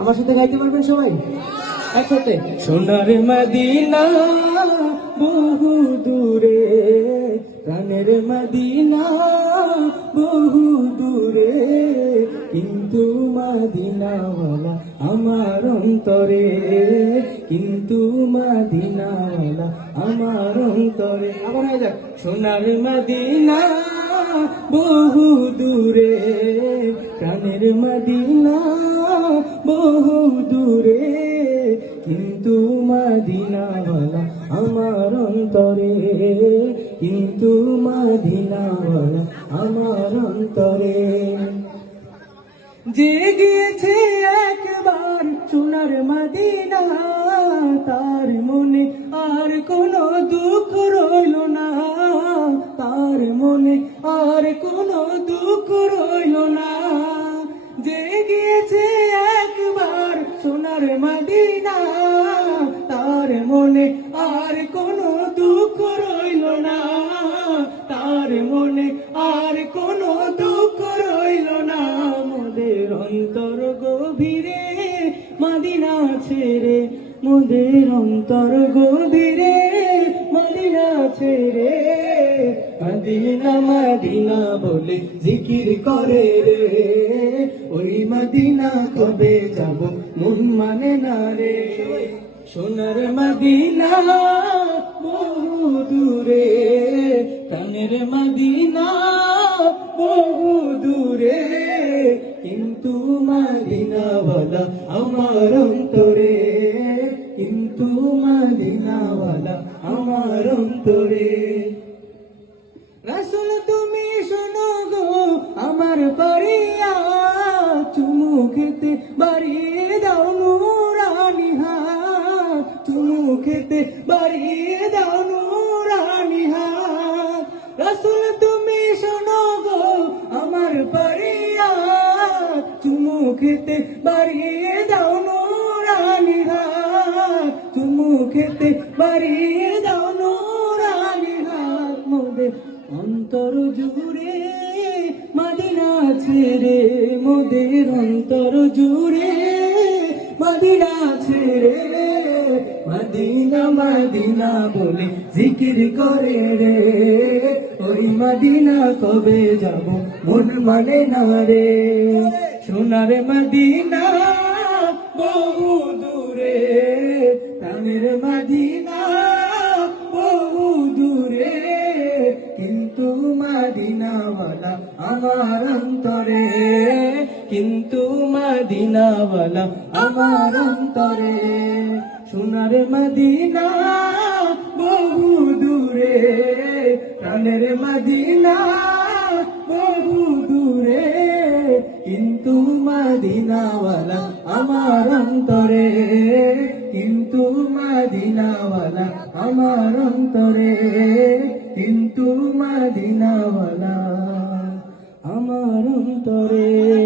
আমার সাথে গাইতে পারবেন সবাই? একসাথে? সোনার মদিনা বহু দূরে, প্রাণের মদিনা বহু দূরে, কিন্তু মদিনাওয়ালা আমার অন্তরে, কিন্তু মদিনাওয়ালা আমার অন্তরে। আবার হয়ে যাক সোনার মদিনা বহু দূরে, প্রাণের মদিনা কিন্তু মদিনাওয়ালা আমার অন্তরে, কিন্তু মদিনাওয়ালা আমার অন্তরে। যে গিয়েছে একবার সোনার মদিনা, তার মনে আর কোনো দুঃখ রইল না। তার মনে আর কোনো দুঃখ রইল না। যে গিয়েছে একবার সোনার মদিনা তার মনে আর কোনো দুঃখ রইল না। তার মনে আর কোনো দুঃখ রইল না। মোদের অন্তর গভীরে, মাদিনা ছেড়ে মোদের অন্তর গভীরে, মাদিনা ছেড়ে বলে জিকির করে রে। ওই মদিনা কবে যাব মন মানে না রে। সোনার মদিনা বহু দূরে কানের মদিনা বহু দূরে। কিন্তু মদিনাওয়ালা আমার অন্তরে, কিন্তু মদিনাওয়ালা আমার অন্তরে। রাসুল তুমি খেতে বাড়িয়ে দাও নুরানি হাত। চুমু খেতে বাড়িয়ে দাও নুরানি হাত। রাসুল, তুমি শোনো গো আমার পারিয়া চুমু খেতে বাড়িয়ে দাও নুরানি হাত। চুমু খেতে বাড়িয়ে দাও মোদের অন্তর জুড়ে মাদিনা ছেড়ে মোদের অন্তর জুড়ে। মাদিনা ছেড়ে মদিনা মদিনা বলে জিকির করে রে। ওই মদিনা কবে যাব, মন মানে না রে। সোনার মদিনা বহু দূরে তামের মদিনা কিন্তু মদিনাওয়ালা আমার অন্তরে, সোনার মদিনা বহু দূরে, প্রাণের মদিনা বহু দূরে, কিন্তু মদিনাওয়ালা আমার অন্তরে, কিন্তু মদিনাওয়ালা আমার অন্তরে, কিন্তু মদিনাওয়ালা আমার অন্তরে।